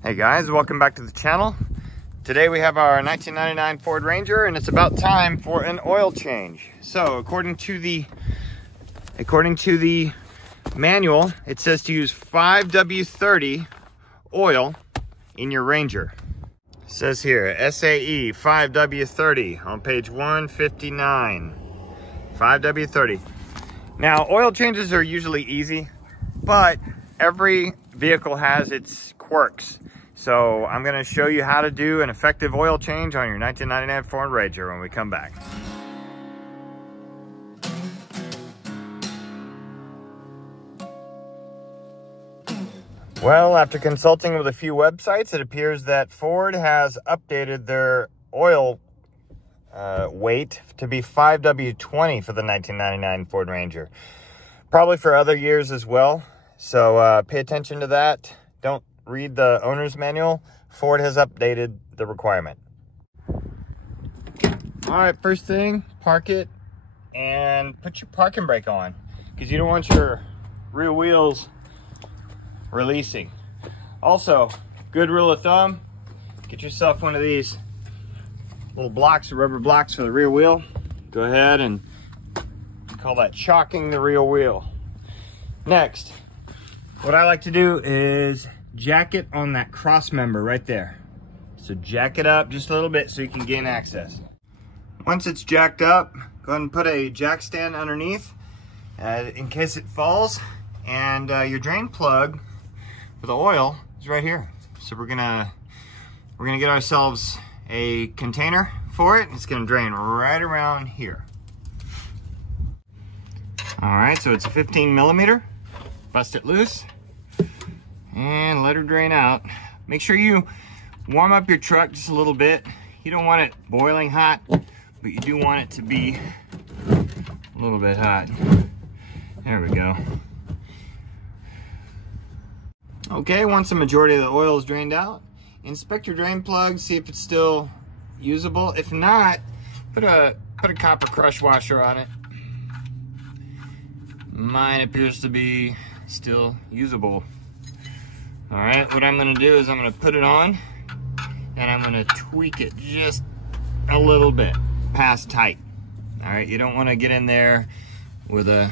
Hey guys, welcome back to the channel. Today we have our 1999 Ford Ranger and it's about time for an oil change. So according to the manual, it says to use 5W30 oil in your Ranger. It says here, SAE 5W30 on page 159. 5W30. Now, oil changes are usually easy, but every vehicle has its quirks. So I'm gonna show you how to do an effective oil change on your 1999 Ford Ranger when we come back. Well, after consulting with a few websites, it appears that Ford has updated their oil weight to be 5W20 for the 1999 Ford Ranger. Probably for other years as well. So pay attention to that. Don't read the owner's manual. Ford has updated the requirement. All right, first thing, park it and put your parking brake on because you don't want your rear wheels releasing. Also, good rule of thumb, get yourself one of these little blocks, rubber blocks for the rear wheel. Go ahead and call that chalking the rear wheel. Next, what I like to do is jack it on that cross member right there. So jack it up just a little bit so you can gain access. Once it's jacked up, go ahead and put a jack stand underneath in case it falls. And your drain plug for the oil is right here. So we're gonna get ourselves a container for it. It's gonna drain right around here. All right, so it's a 15 millimeter. Bust it loose and let her drain out. Make sure you warm up your truck just a little bit. You don't want it boiling hot, but you do want it to be a little bit hot. There we go. Okay, once the majority of the oil is drained out, inspect your drain plug, see if it's still usable. If not, put a copper crush washer on it. Mine appears to be still usable. All right, what I'm gonna do is I'm gonna put it on and I'm gonna tweak it just a little bit past tight. All right, you don't wanna get in there with a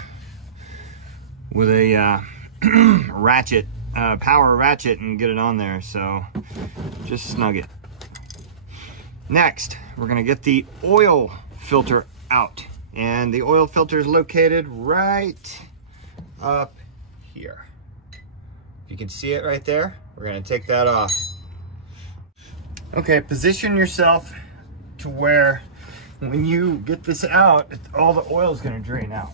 ratchet, power ratchet and get it on there, so just snug it. Next, we're gonna get the oil filter out, and the oil filter is located right up here. If you can see it right there, we're gonna take that off. Okay, position yourself to where when you get this out, all the oil is gonna drain out.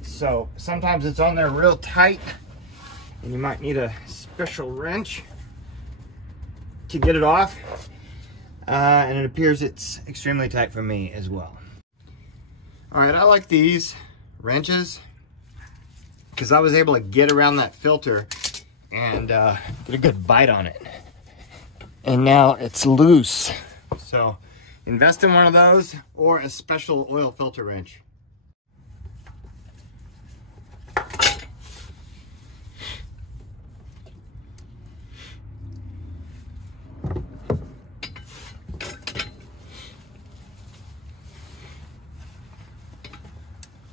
So sometimes it's on there real tight and you might need a special wrench to get it off. And it appears it's extremely tight for me as well. All right, I like these wrenches because I was able to get around that filter and get a good bite on it. And now it's loose. So invest in one of those or a special oil filter wrench.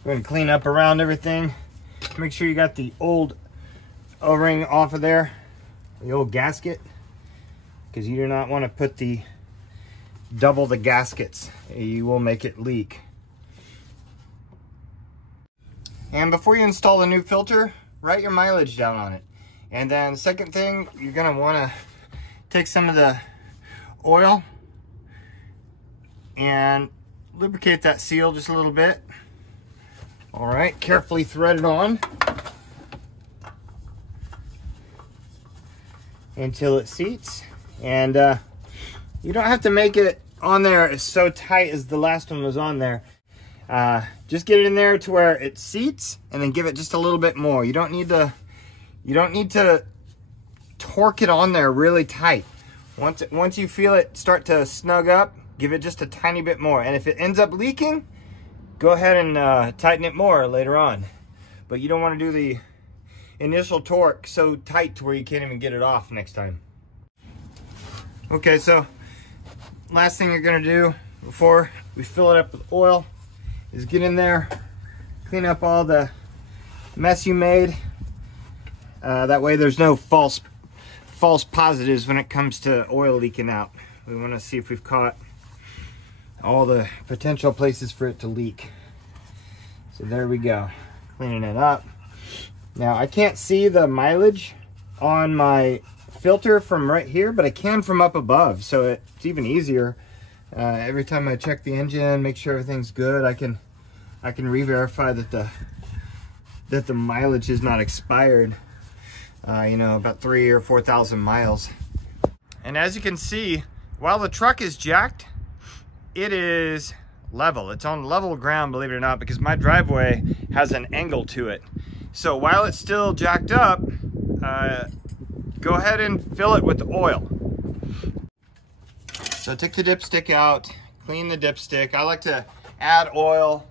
Go ahead and clean up around everything. Make sure you got the old O-ring off of there, the old gasket, because you do not want to put double the gaskets. You will make it leak. And before you install the new filter, write your mileage down on it. And then second thing, you're gonna want to take some of the oil and lubricate that seal just a little bit. All right, carefully thread it on until it seats. And you don't have to make it on there so tight as the last one was on there. Just get it in there to where it seats and then give it just a little bit more. You don't need to torque it on there really tight. Once you feel it start to snug up, give it just a tiny bit more. And if it ends up leaking, go ahead and tighten it more later on. But you don't want to do initial torque so tight to where you can't even get it off next time. Okay, so last thing you're gonna do before we fill it up with oil is get in there, clean up all the mess you made. That way there's no false positives when it comes to oil leaking out. We want to see if we've caught all the potential places for it to leak. So there we go, cleaning it up. Now I can't see the mileage on my filter from right here, but I can from up above, so it's even easier. Every time I check the engine, make sure everything's good, I can re-verify that the mileage is not expired. You know, about 3,000 or 4,000 miles. And as you can see, while the truck is jacked, it is level. It's on level ground, believe it or not, because my driveway has an angle to it. So while it's still jacked up, go ahead and fill it with oil. So take the dipstick out, clean the dipstick. I like to add oil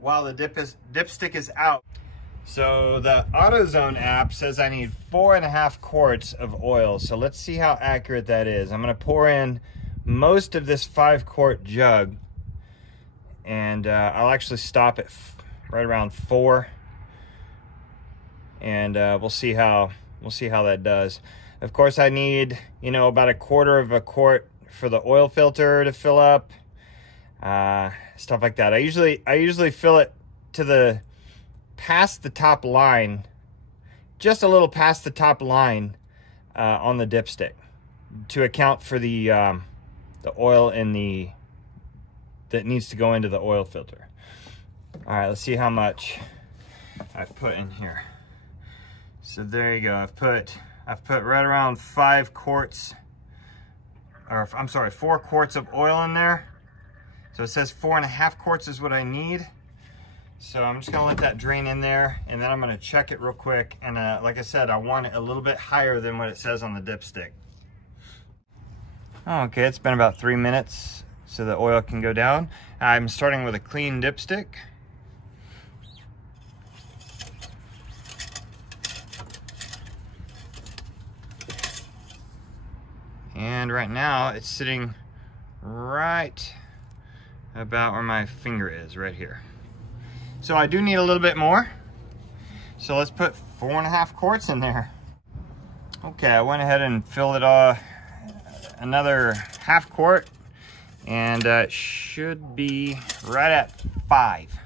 while the dipstick is out. So the AutoZone app says I need 4.5 quarts of oil. So let's see how accurate that is. I'm gonna pour in most of this 5-quart jug, and I'll actually stop at right around 4, and we'll see how that does. Of course, I need, you know, about 1/4 quart for the oil filter to fill up, stuff like that. I usually fill it to past the top line, just a little past the top line on the dipstick, to account for the oil that needs to go into the oil filter. All right, let's see how much I've put in here. So there you go. I've put right around 5 quarts, or I'm sorry, 4 quarts of oil in there. So it says 4.5 quarts is what I need. So I'm just gonna let that drain in there, and then I'm gonna check it real quick. And like I said, I want it a little bit higher than what it says on the dipstick. Okay, it's been about 3 minutes so the oil can go down. I'm starting with a clean dipstick. And right now it's sitting right about where my finger is, right here. So I do need a little bit more. So let's put 4.5 quarts in there. Okay, I went ahead and filled it another 1/2 quart, and it should be right at 5.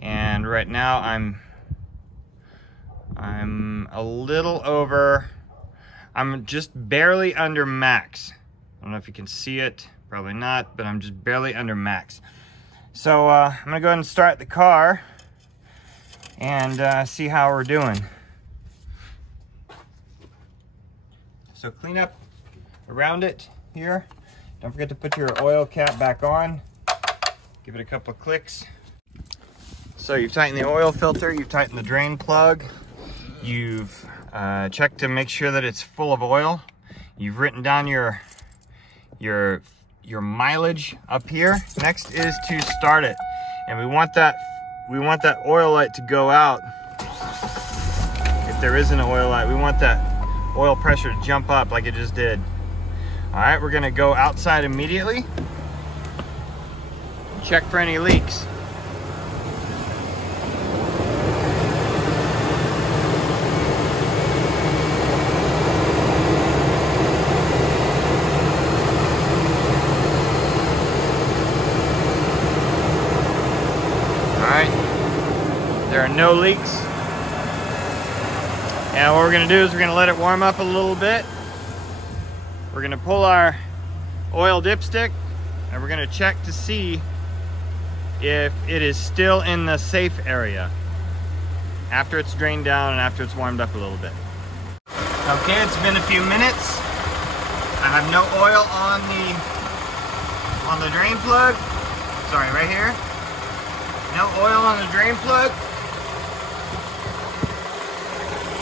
And right now I'm a little over, I'm just barely under max. I don't know if you can see it, probably not, but I'm just barely under max. So I'm gonna go ahead and start the car and see how we're doing. So clean up around it here. Don't forget to put your oil cap back on. Give it a couple of clicks. So you've tightened the oil filter, you've tightened the drain plug, you've checked to make sure that it's full of oil. You've written down your mileage up here. Next is to start it, and we want that oil light to go out. If there isn't an oil light, we want that oil pressure to jump up like it just did. All right, we're gonna go outside immediately, check for any leaks. There are no leaks. And what we're gonna do is we're gonna let it warm up a little bit. We're gonna pull our oil dipstick and we're gonna check to see if it is still in the safe area after it's drained down and after it's warmed up a little bit. Okay, it's been a few minutes. I have no oil on the drain plug. Sorry, right here. No oil on the drain plug.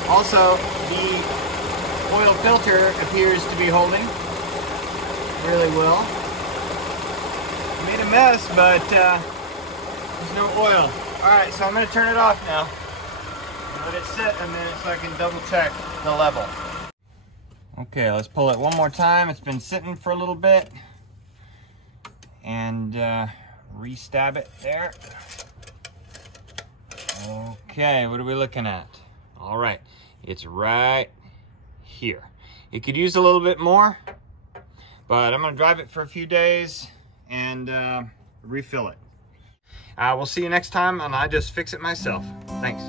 Also, the oil filter appears to be holding really well. Made a mess, but there's no oil. All right, so I'm gonna turn it off now. Let it sit a minute so I can double check the level. Okay, let's pull it one more time. It's been sitting for a little bit. And re-stab it there. Okay, what are we looking at? All right, it's right here. It could use a little bit more, but I'm gonna drive it for a few days and refill it. We'll see you next time, and I just fix it myself. Thanks.